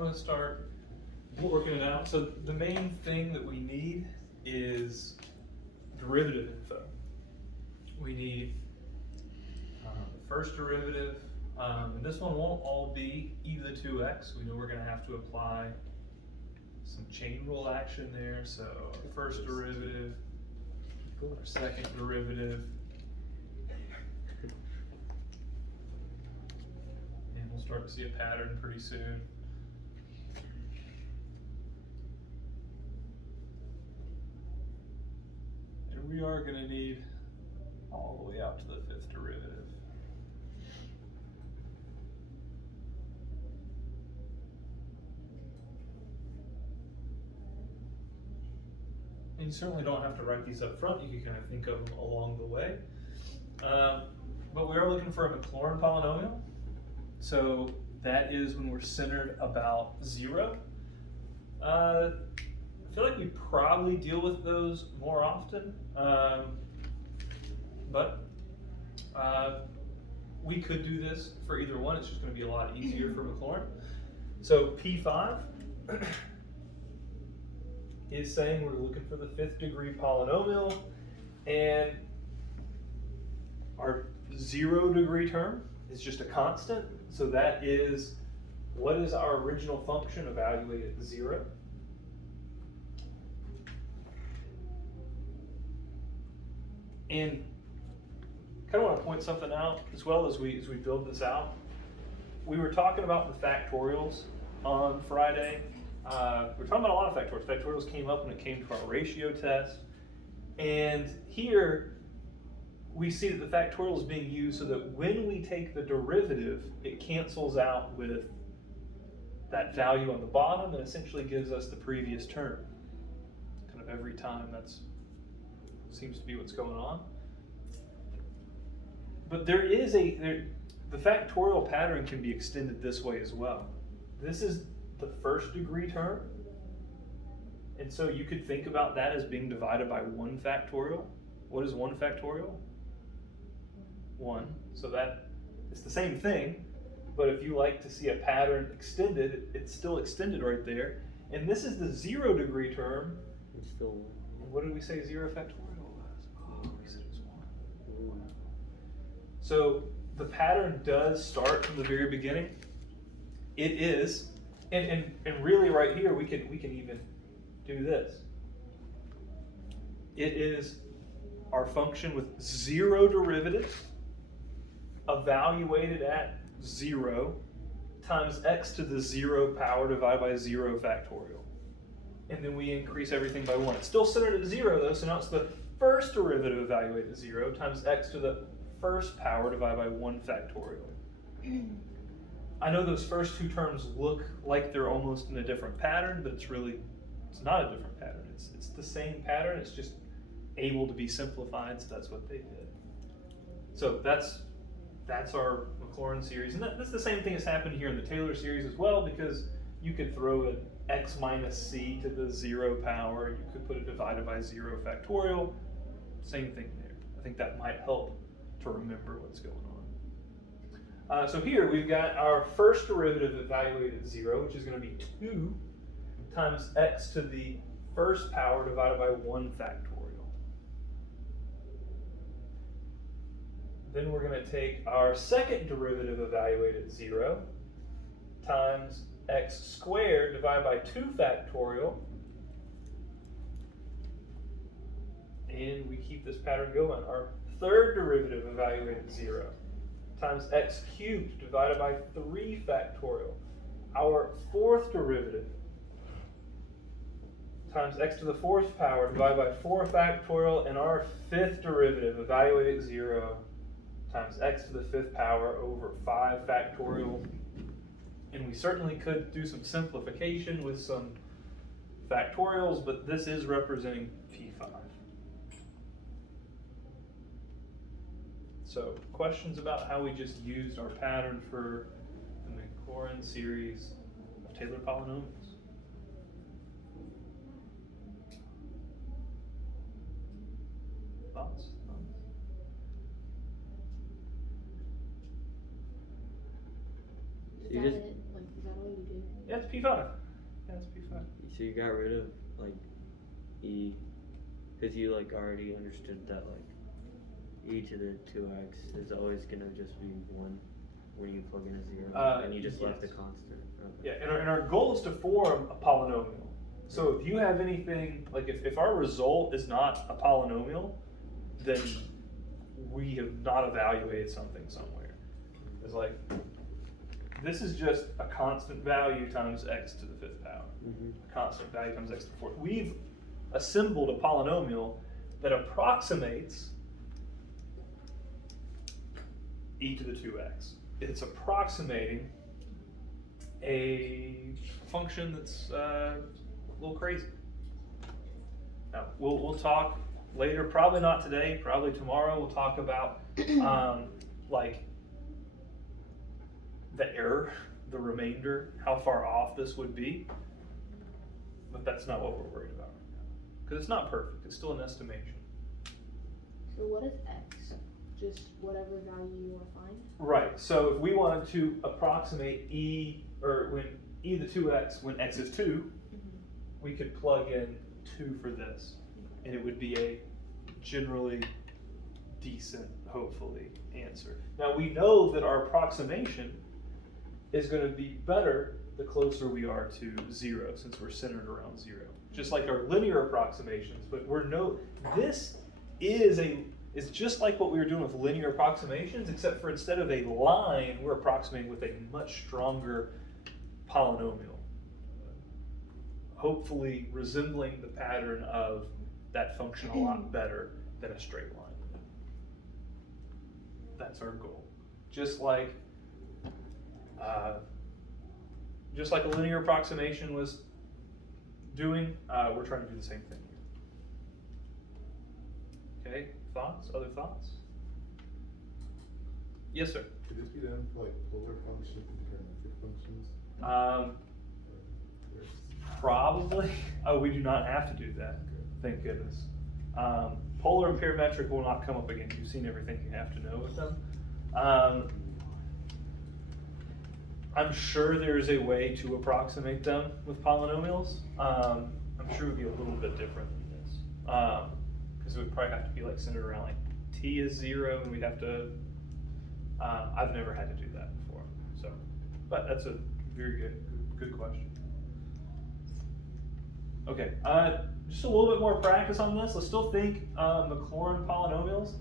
going to start working it out. So the main thing that we need is derivative info. We need the first derivative, and this one won't all be e to the 2x. We know we're going to have to apply some chain rule action there. So our first derivative, our second derivative, and we'll start to see a pattern pretty soon. And we are going to need all the way out to the fifth derivative. And you certainly don't have to write these up front. You can kind of think of them along the way. But we are looking for a Maclaurin polynomial. So that is when we're centered about 0. I feel like we probably deal with those more often. But we could do this for either one. It's just going to be a lot easier for Maclaurin. So P5 is saying we're looking for the 5th degree polynomial, and our 0 degree term is just a constant. So that is, what is our original function evaluated at 0? And kind of want to point something out as well as we build this out. We were talking about the factorials on Friday. We're talking about a lot of factorials. Factorials came up when it came to our ratio test. And here we see that the factorial is being used so that when we take the derivative, it cancels out with that value on the bottom and essentially gives us the previous term. Kind of every time, that's seems to be what's going on. But there is the factorial pattern can be extended this way as well. This is the 1st degree term. And so you could think about that as being divided by 1 factorial. What is 1 factorial? 1. So that it's the same thing, but if you like to see a pattern extended, it's still extended right there. And this is the 0 degree term. It's still 1. And what did we say 0 factorial was? Oh, we said it was 1. So the pattern does start from the very beginning. It is, and really right here we can even do this. It is our function with 0 derivatives evaluated at 0 times x to the 0 power divided by 0 factorial. And then we increase everything by 1. It's still centered at 0 though, so now it's the first derivative evaluated at 0 times x to the first power divided by 1 factorial. I know those first two terms look like they're almost in a different pattern, but it's not a different pattern. It's the same pattern, it's just able to be simplified, so that's what they did. So that's our Maclaurin series, and that's the same thing that's happened here in the Taylor series as well, because you could throw an x minus c to the 0 power, you could put it divided by 0 factorial, same thing there. I think that might help to remember what's going on. So here we've got our first derivative evaluated at 0, which is going to be 2 times x to the first power divided by 1 factorial. Then we're going to take our second derivative evaluated at 0 times x squared divided by 2 factorial. And we keep this pattern going. Our third derivative evaluated at 0 times x cubed divided by 3 factorial. Our fourth derivative times x to the 4th power divided by 4 factorial, and our fifth derivative evaluated at 0 times x to the 5th power over 5 factorial. And we certainly could do some simplification with some factorials, but this is representing P5. So questions about how we just used our pattern for the Maclaurin series of Taylor polynomials? Thoughts? Is that it? Like, is that all you do? Yeah, it's P5. Yeah, it's P5. So you got rid of like e, because you like already understood that like e to the 2x is always gonna just be 1 when you plug in a 0, and you just left the constant. Okay. Yeah, and our goal is to form a polynomial. So if you have anything, like if our result is not a polynomial, then we have not evaluated something somewhere. It's like, this is just a constant value times x to the 5th power. A constant value times x to the 4th. We've assembled a polynomial that approximates e to the 2x. It's approximating a function that's a little crazy. Now, we'll talk later, probably not today, probably tomorrow, we'll talk about like the error, the remainder, how far off this would be. But that's not what we're worried about right now. Because it's not perfect, it's still an estimation. So what is x? Just whatever value you want to find? Right, so if we wanted to approximate e, or when e to the 2x, when x is 2, we could plug in 2 for this. And it would be a generally decent, hopefully, answer. Now we know that our approximation is going to be better the closer we are to 0, since we're centered around 0. Just like our linear approximations, but this is just like what we were doing with linear approximations, except for instead of a line, we're approximating with a much stronger polynomial. Hopefully resembling the pattern of that function a lot better than a straight line. That's our goal. Just like a linear approximation was doing, we're trying to do the same thing here. Okay, thoughts? Other thoughts? Yes, sir. Could this be done for like polar functions and parametric functions? Probably. Oh, we do not have to do that. Thank goodness. Polar and parametric will not come up again. You've seen everything you have to know with them. I'm sure there's a way to approximate them with polynomials. I'm sure it would be a little bit different than this. Because it would probably have to be like centered around like t is 0, and we'd have to, I've never had to do that before. So, but that's a very good question. Okay, just a little bit more practice on this. Let's still think Maclaurin polynomials.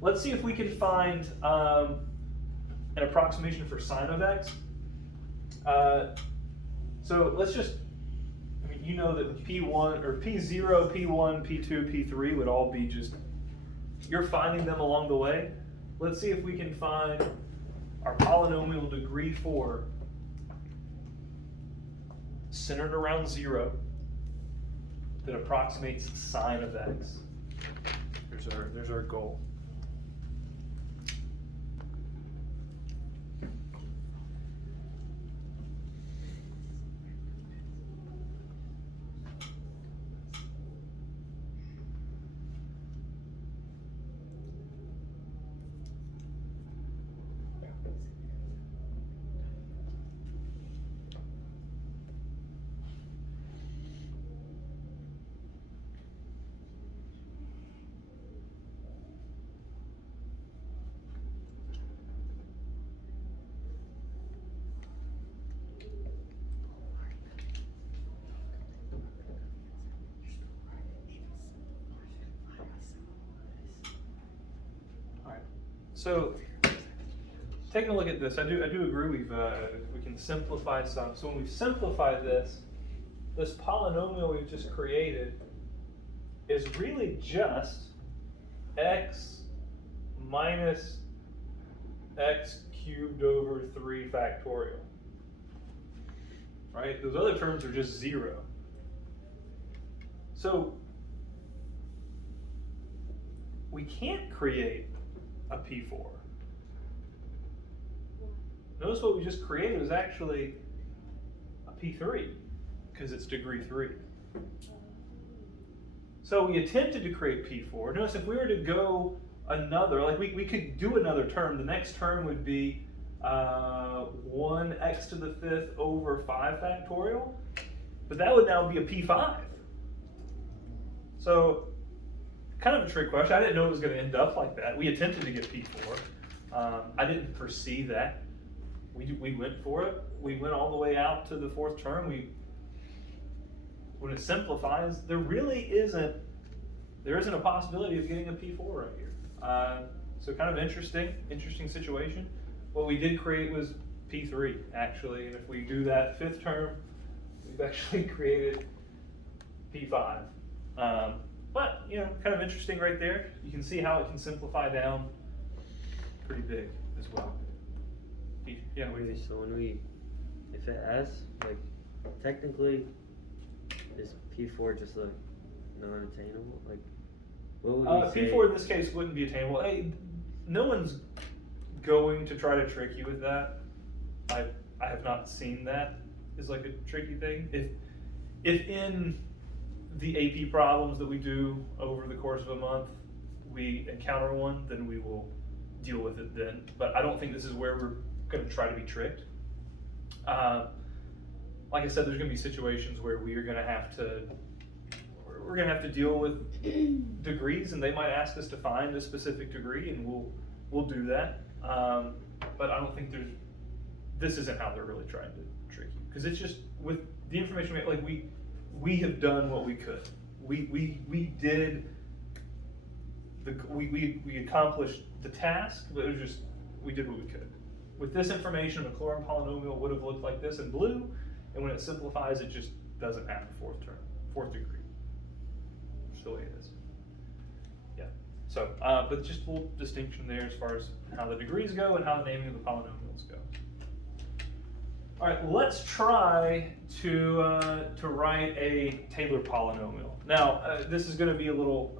Let's see if we can find an approximation for sine of x. So let's just, I mean, you know that P1 or P0, P1, P2, P3 would all be just, you're finding them along the way. Let's see if we can find our polynomial degree 4 centered around 0 that approximates sine of x. There's our goal. So, taking a look at this, I do agree we can simplify some. So when we simplify this polynomial we've just created is really just x minus x cubed over 3 factorial. Right? Those other terms are just 0. So we can't create a P4. Notice what we just created is actually a P3 because it's degree 3. So we attempted to create P4. Notice if we were to go another, like we could do another term, the next term would be 1x to the 5th over 5 factorial, but that would now be a P5. So, kind of a trick question. I didn't know it was going to end up like that. We attempted to get P4. I didn't foresee that. We went for it. We went all the way out to the 4th term. When it simplifies, there isn't a possibility of getting a P4 right here. So kind of interesting situation. What we did create was P3 actually, and if we do that 5th term, we've actually created P5. But kind of interesting right there. You can see how it can simplify down pretty big as well. Yeah, Okay, so if it has, like, technically, is P4 just like non-attainable? Like, what would we say? P4 in this case wouldn't be attainable. Hey, no one's going to try to trick you with that. I have not seen that as like a tricky thing. If in the AP problems that we do over the course of a month, we encounter one, then we will deal with it then. But I don't think this is where we're going to try to be tricked. Like I said, there's going to be situations where we're going to have to deal with degrees, and they might ask us to find a specific degree, and we'll do that. But I don't think this isn't how they're really trying to trick you, because it's just with the information we have done what we could. We accomplished the task, but it was just we did what we could. With this information, a Maclaurin polynomial would have looked like this in blue, and when it simplifies, it just doesn't have the 4th degree. Just the way it is. Yeah. So, but just a little distinction there as far as how the degrees go and how the naming of the polynomials go. All right, let's try to write a Taylor polynomial. Now, this is going to be a little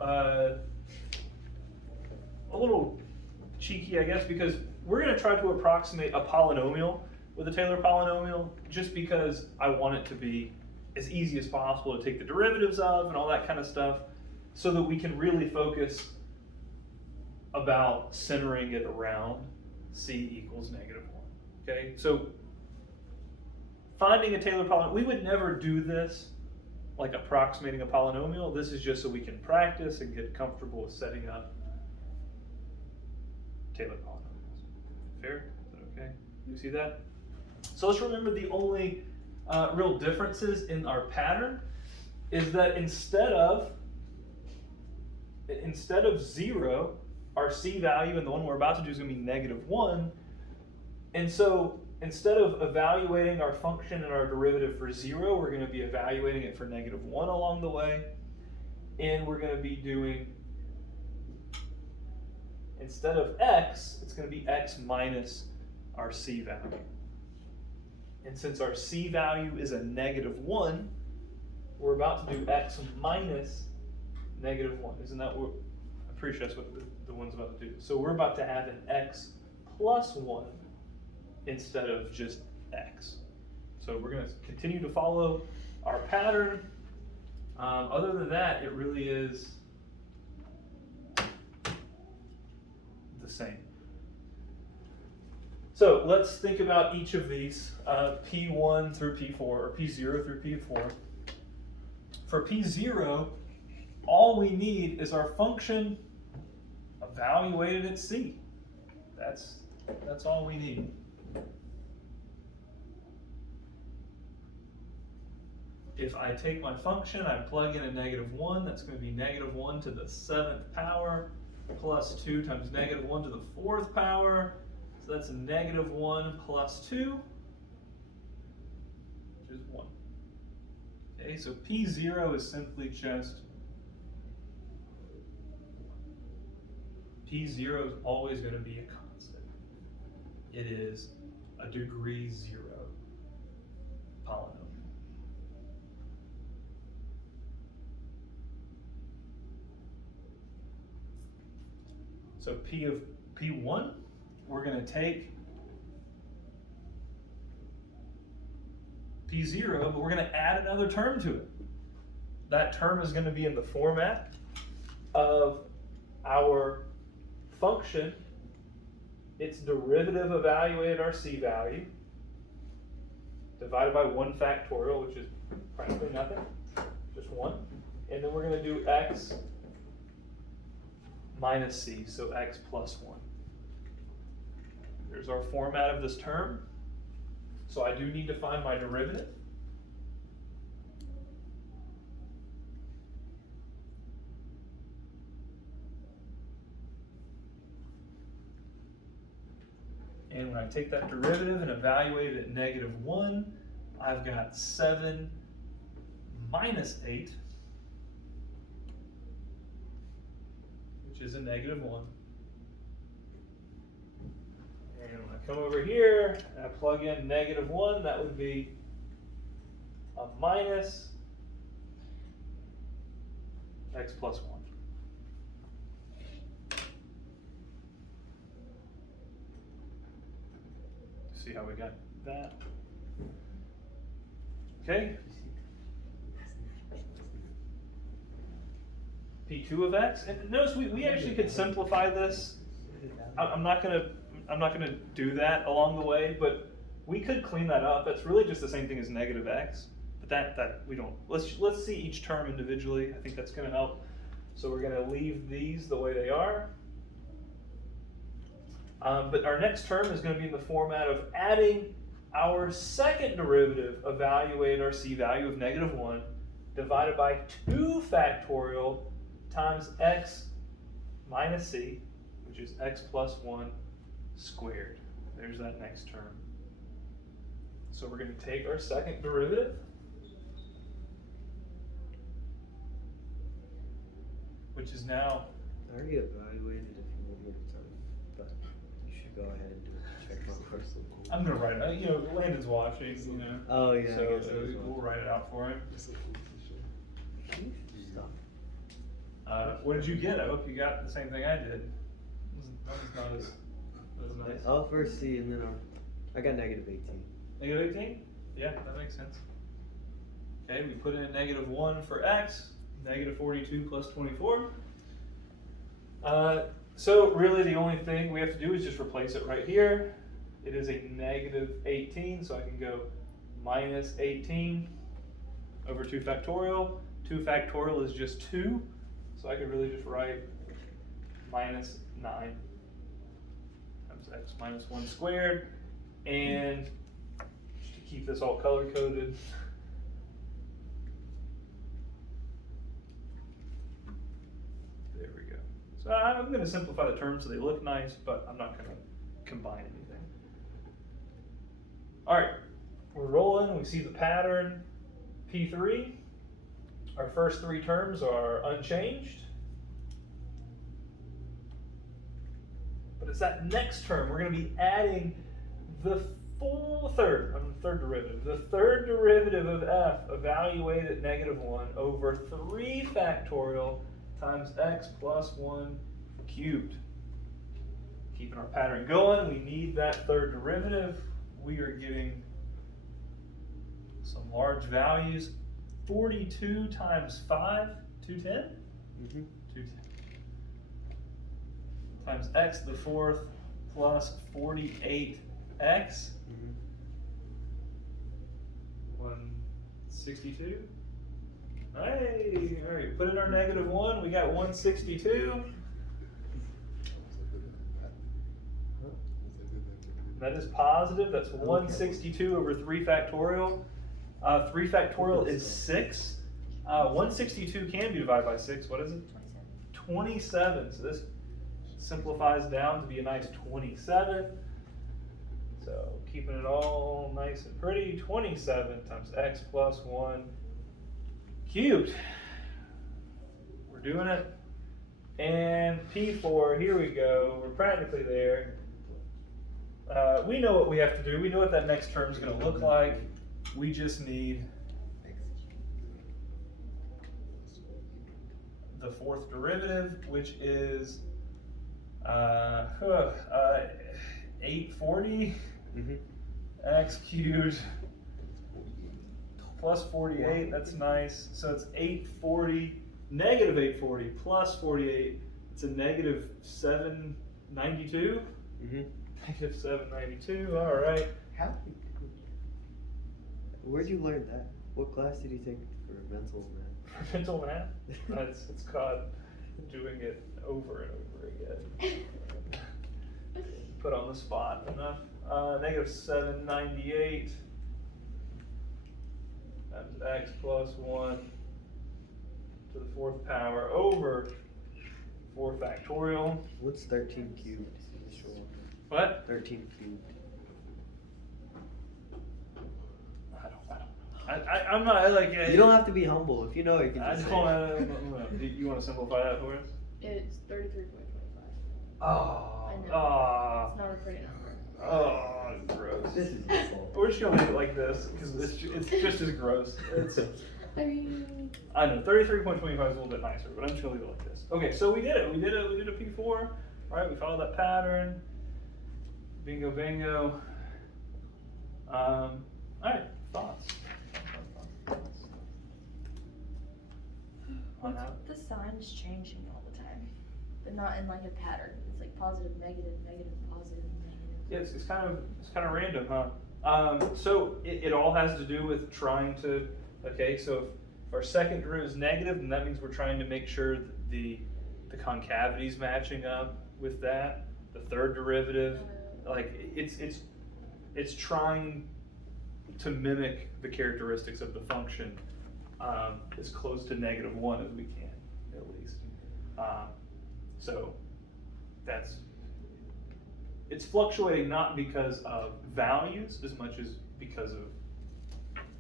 cheeky, I guess, because we're going to try to approximate a polynomial with a Taylor polynomial, just because I want it to be as easy as possible to take the derivatives of and all that kind of stuff, so that we can really focus about centering it around c equals -1. Okay, so finding a Taylor polynomial, we would never do this like approximating a polynomial. This is just so we can practice and get comfortable with setting up Taylor polynomials. Fair? Is that okay? You see that? So let's remember the only real differences in our pattern is that instead of 0, our c value, and the one we're about to do is going to be -1. And so instead of evaluating our function and our derivative for 0, we're going to be evaluating it for -1 along the way. And we're going to be doing, instead of x, it's going to be x minus our c value. And since our c value is a -1, we're about to do x minus -1. Isn't that what, I'm pretty sure that's what the one's about to do. So we're about to have an x plus 1 instead of just x. So we're going to continue to follow our pattern. Other than that, it really is the same. So let's think about each of these, P1 through P4, or P0 through P4. For P0, all we need is our function evaluated at C. That's all we need. If I take my function, I plug in a -1, that's going to be -1 to the 7th power plus 2 times -1 to the 4th power. So that's a -1 plus 2, which is 1. Okay, so P0 is simply just, P0 is always going to be a constant. It is a degree 0 polynomial. So P of P1, we're going to take P0, but we're going to add another term to it. That term is going to be in the format of our function its derivative evaluated our c value, divided by 1 factorial, which is practically nothing, just 1. And then we're going to do x minus c, so x plus 1. There's our format of this term. So I do need to find my derivative. And when I take that derivative and evaluate it at -1, I've got 7 minus 8, which is a -1. And when I come over here and I plug in -1, that would be a minus x plus 1. See how we got that? Okay. P2 of x, and notice we actually could simplify this. I'm not gonna do that along the way, but we could clean that up. That's really just the same thing as -x, but that we don't. Let's see each term individually. I think that's gonna help. So we're gonna leave these the way they are. But our next term is going to be in the format of adding our second derivative, evaluate our c value of -1, divided by 2 factorial times x minus c, which is x plus 1 squared. There's that next term. So we're going to take our second derivative, which is now... I already evaluated if you want me to tell you, but you should go ahead and do it. Check my first. I'm going to write it out. You know, Landon's watching, you know. Oh, yeah. So I guess we'll write it out for him. Stop. What did you get? I hope you got the same thing I did. That was not as nice. I'll first see, and then I got -18. -18? Yeah, that makes sense. Okay, we put in -1 for x, -42 plus 24. So really the only thing we have to do is just replace it right here. It is a -18, so I can go -18 over 2 factorial. 2 factorial is just 2, so I could really just write -9 times x minus 1 squared. And just to keep this all color-coded, there we go. So I'm going to simplify the terms so they look nice, but I'm not going to combine anything. All right, we're rolling. We see the pattern P3. Our first 3 terms are unchanged. But it's that next term. We're going to be adding the third derivative. The third derivative of f evaluated at -1 over 3 factorial times x plus 1 cubed. Keeping our pattern going, we need that third derivative. We are getting some large values. 42 times 5, 210? 210. Times x to the 4th plus 48x. 162. Hey, all right, put in our -1, we got 162. That is positive, that's 162 over 3 factorial. 3 factorial is 6. 162 can be divided by 6, what is it? 27, so this simplifies down to be a nice 27. So keeping it all nice and pretty, 27 times x plus 1 cubed. We're doing it. And P4, here we go, we're practically there. We know what we have to do. We know what that next term is going to look like. We just need the 4th derivative, which is 840 x cubed plus 48. That's nice. So it's 840, -840 plus 48. It's a -792. Negative 792. All right. How? Where'd you learn that? What class did you take for mental math? Mental math. It's called doing it over and over again. Put on the spot enough. Negative 798 times x plus 1 to the 4th power over 4 factorial. What's 13 cubed? What? 13 cubed. I'm not like. You don't have to be humble. If you know, you can I just just say want it. to. You want to simplify that for us? It's 33.25. Oh. I know. Oh. It's not a pretty number. Oh, gross. This is your fault. We're just gonna leave it like this because it's just as gross. I mean, I know 33.25 is a little bit nicer, but I'm just gonna leave it like this. Okay, so we did it. We did a P4. Right, we followed that pattern. Bingo, bingo. All right, thoughts. On that? The sign's changing all the time, but not in like a pattern. It's like positive, negative, negative, positive, negative. Yeah, it's kind of random, huh? So it all has to do with trying to. Okay, so if our second derivative is negative, then that means we're trying to make sure that the concavity is matching up with that. The third derivative, like it's trying to mimic the characteristics of the function as close to -1 as we can, at least. So it's fluctuating not because of values as much as because of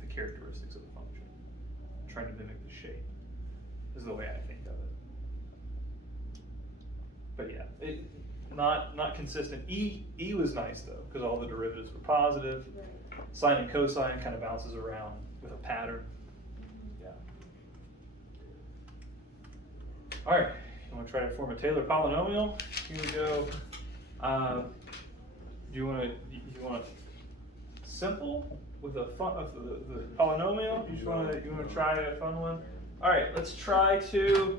the characteristics of the function. Trying to mimic the shape is the way I think of it. But yeah, not consistent. E was nice though, because all the derivatives were positive. right. Sine and cosine kind of bounces around with a pattern. Yeah. All right, you want to try to form a Taylor polynomial? Here we go. Do you want simple with a fun of the polynomial? You want to try a fun one? All right, let's try to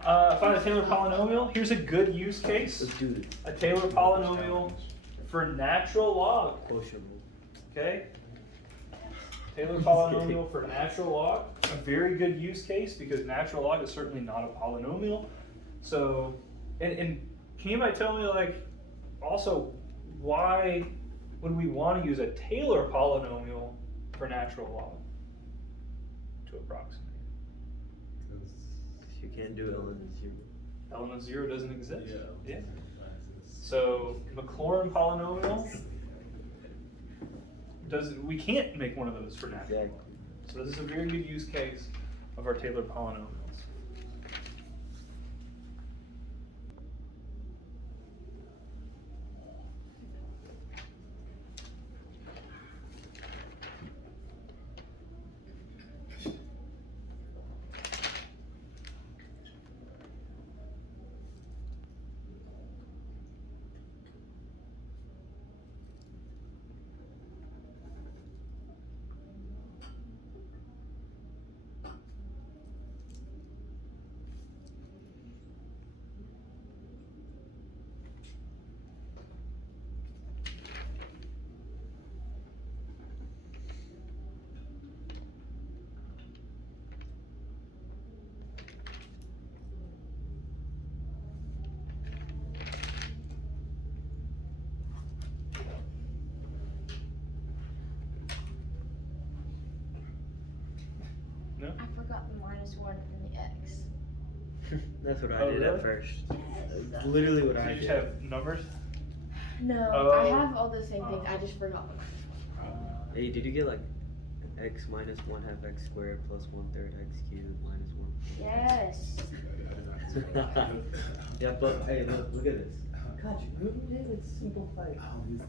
find a Taylor polynomial. Here's a good use case. Let's do this. A Taylor polynomial for natural log. Quotient rule. Okay? Taylor polynomial for natural log. A very good use case because natural log is certainly not a polynomial. So, and can anybody tell me, like, also why would we want to use a Taylor polynomial for natural log to approximate? Because you can't do ln of 0. Ln of 0 doesn't exist. Yeah. So Maclaurin polynomial we can't make one of those for natural log. So this is a very good use case of our Taylor polynomials. No? I forgot the -1 and the x. That's what I Oh, did really? at first. That's literally what I Do you did. just have numbers? No, Oh. I have all the same things. I just forgot the -1. Hey, did you get like x minus 1/2 x squared plus 1/3 x cubed minus 1? Yes. Yeah, but hey, look at this. God, you really did it simplify. Isn't that a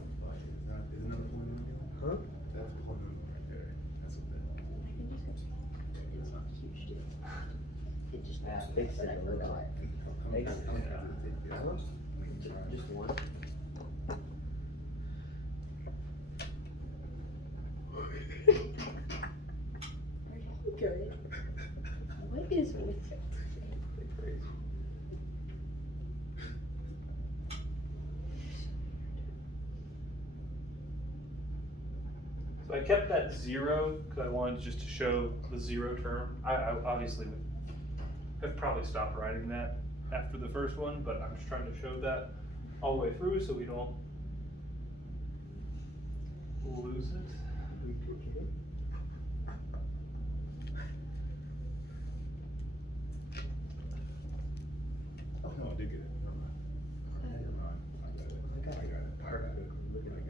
polynomial? Huh? That's a polynomial right there. That's what that I can just. It's not a huge deal. It just Yeah, happened, fix but I it a little forgot. Makes is. Just one. Good. What is with you? Crazy. I kept that 0 because I wanted just to show the 0 term. I obviously would have probably stopped writing that after the first one, but I'm just trying to show that all the way through so we don't lose it. Oh, no, I did get it. Never mind. Never mind. I got it. I got it. Perfect. Look at it.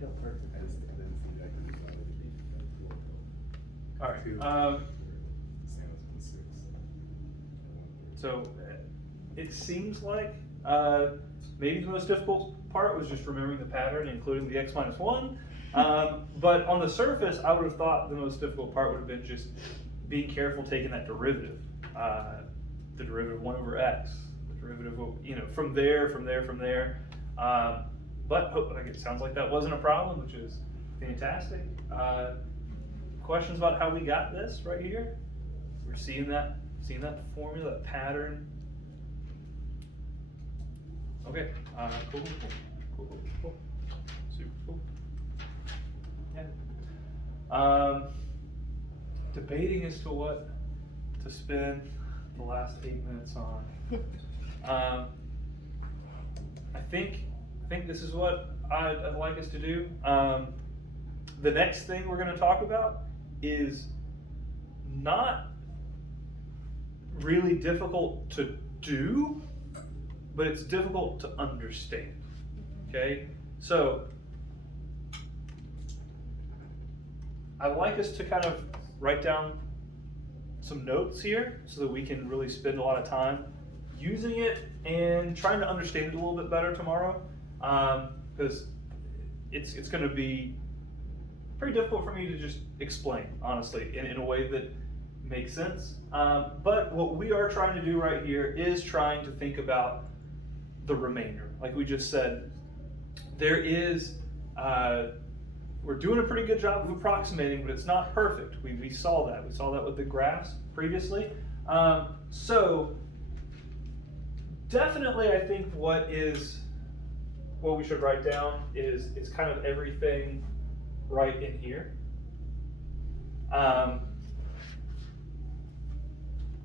Go perfect. I didn't see that because it's already All right. Sam was on 6. So it seems like maybe the most difficult part was just remembering the pattern, including the x minus 1. But on the surface, I would have thought the most difficult part would have been just being careful taking that derivative, the derivative of 1 over x, the derivative of, from there. But it sounds like that wasn't a problem, which is fantastic. Questions about how we got this right here? We're seeing that formula, that pattern. Okay, cool. Super cool. Yeah. Debating as to what to spend the last 8 minutes on. I think this is what I'd like us to do. The next thing we're going to talk about is not really difficult to do, but it's difficult to understand. Okay? So, I'd like us to kind of write down some notes here so that we can really spend a lot of time using it and trying to understand it a little bit better tomorrow. Because it's going to be pretty difficult for me to just explain, honestly, in a way that makes sense. But what we are trying to do right here is trying to think about the remainder. Like we just said, there is, we're doing a pretty good job of approximating, but it's not perfect. We saw that. We saw that with the graphs previously. So definitely I think what we should write down is kind of everything right in here.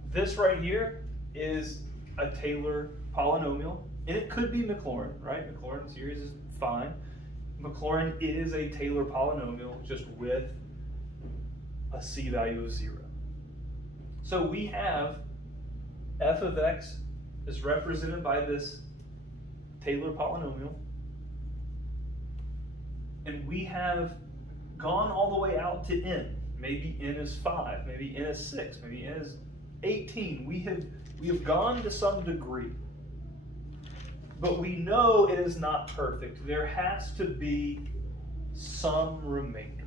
This right here is a Taylor polynomial, and it could be Maclaurin, right? Maclaurin series is fine. Maclaurin is a Taylor polynomial just with a c value of 0. So we have f of x is represented by this Taylor polynomial, and we have gone all the way out to n. Maybe n is 5, maybe n is 6, maybe n is 18. We have gone to some degree. But we know it is not perfect. There has to be some remainder.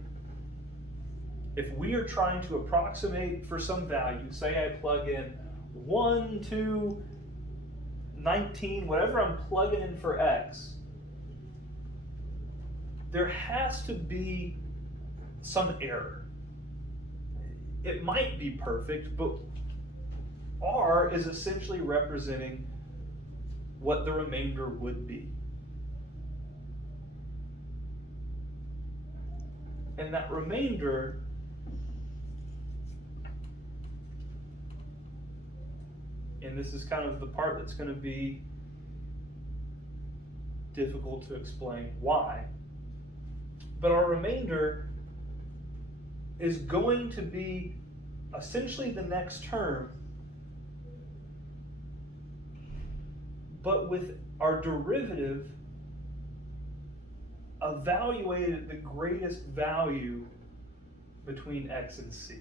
If we are trying to approximate for some value, say I plug in 1, 2, 19, whatever I'm plugging in for x, there has to be some error. It might be perfect, but r is essentially representing what the remainder would be. And that remainder and this is kind of the part that's going to be difficult to explain why, but our remainder is going to be essentially the next term, but with our derivative evaluated at the greatest value between x and c.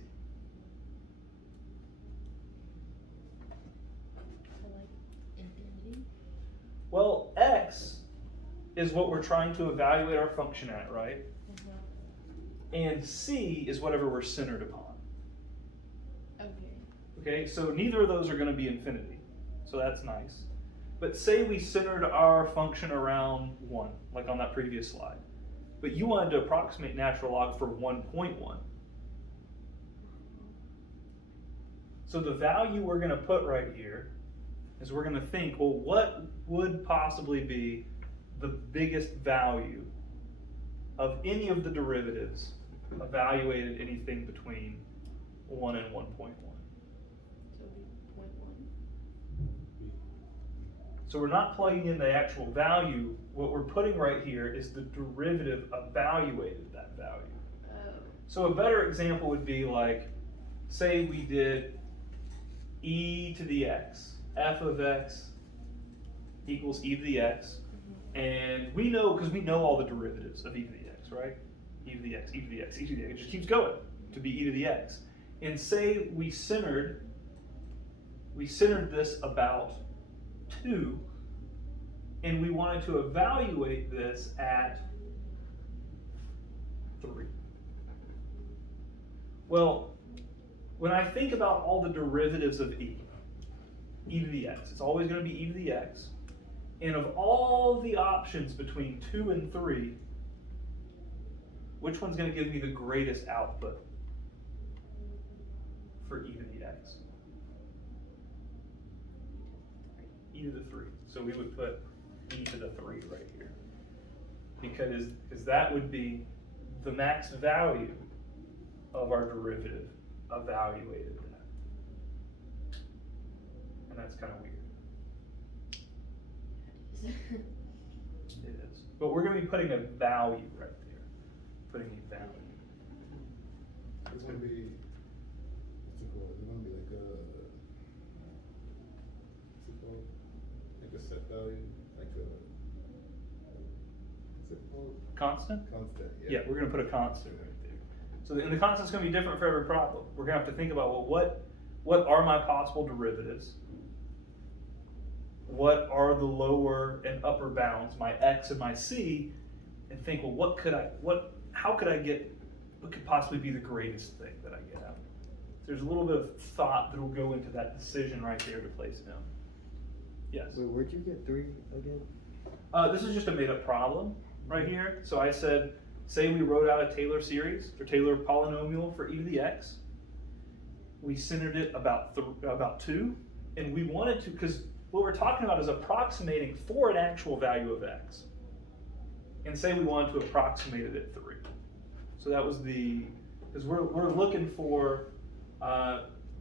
So like infinity? Well, x is what we're trying to evaluate our function at, right? And c is whatever we're centered upon. Okay. Okay, so neither of those are going to be infinity, so that's nice. But say we centered our function around 1, like on that previous slide, but you wanted to approximate natural log for 1.1. So the value we're going to put right here is we're going to think, well, what would possibly be the biggest value of any of the derivatives evaluated anything between 1 and 1.1. So it'd be 0.1. So we're not plugging in the actual value. What we're putting right here is the derivative evaluated that value. Oh. So a better example would be like, say we did e to the x, f of x equals e to the x, and we know, because we know all the derivatives of e to the x, right? E to the x, e to the x, e to the x, it just keeps going to be e to the x. And say we centered this about 2, and we wanted to evaluate this at 3. Well, when I think about all the derivatives of e to the x, it's always going to be e to the x. And of all the options between 2 and 3, which one's going to give me the greatest output for e to the x? E to the 3. So we would put e to the 3 right here. Because that would be the max value of our derivative evaluated that. And that's kind of weird. It is. But we're going to be putting a value right there. Putting a value. It's going to be, what's it called? It's going to be like a set value, like a, what's it called? Constant? Constant, Yeah, we're going to put a constant right there. So and the constant's going to be different for every problem. We're going to have to think about, well, what are my possible derivatives? What are the lower and upper bounds, my x and my c, and think, well, what could possibly be the greatest thing that I get out of it? There's a little bit of thought that will go into that decision right there to place down. Yes? Wait, where'd you get 3 again? This is just a made up problem right here. So I said, say we wrote out a Taylor series, or Taylor polynomial for e to the x. We centered it about 2, and we wanted to, because what we're talking about is approximating for an actual value of x. And say we wanted to approximate it at 3. So that was because we're looking for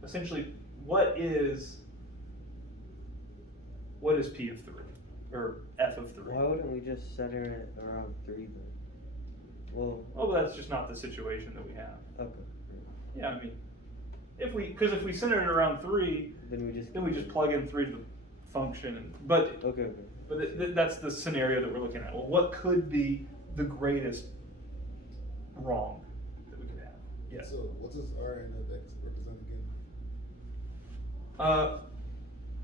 essentially what is p of 3, or f of 3. Why wouldn't we just center it around 3 then? Well, That's just not the situation that we have. okay. Yeah, I mean, if we center it around 3, Then we just plug in 3 to the function. But that's the scenario that we're looking at. Well, what could be the greatest wrong that we could have? Yes. So what does Rn of x represent again?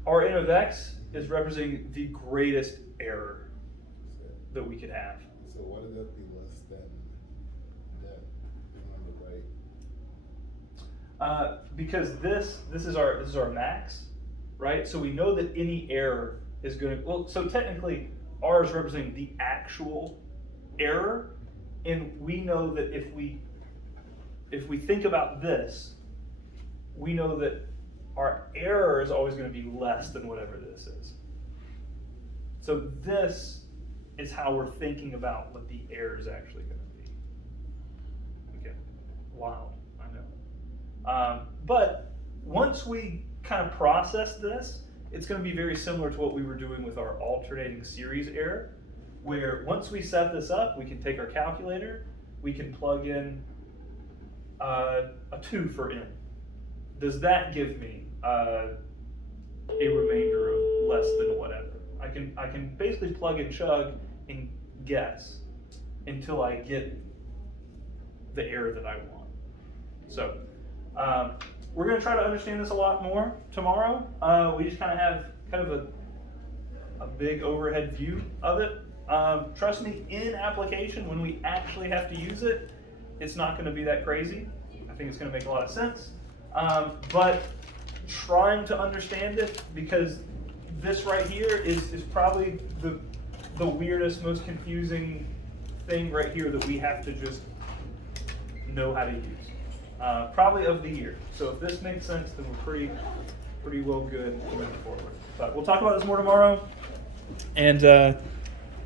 Rn of x is representing the greatest error that we could have. So why does that be less than that on the right? Because this is our max, right? So we know that any error is going to, so technically R is representing the actual error, and we know that if we think about this, we know that our error is always going to be less than whatever this is. So this is how we're thinking about what the error is actually going to be. Okay, wild, I know. But once we kind of process this, it's going to be very similar to what we were doing with our alternating series error, where once we set this up, we can take our calculator, we can plug in a 2 for n. Does that give me a remainder of less than whatever? I can basically plug and chug and guess until I get the error that I want. So we're going to try to understand this a lot more tomorrow. We just kind of have a big overhead view of it. Trust me, in application, when we actually have to use it, it's not going to be that crazy. I think it's going to make a lot of sense. But trying to understand it, because this right here is probably the weirdest, most confusing thing right here that we have to just know how to use. Probably of the year. So if this makes sense, then we're pretty well good moving forward. But we'll talk about this more tomorrow. And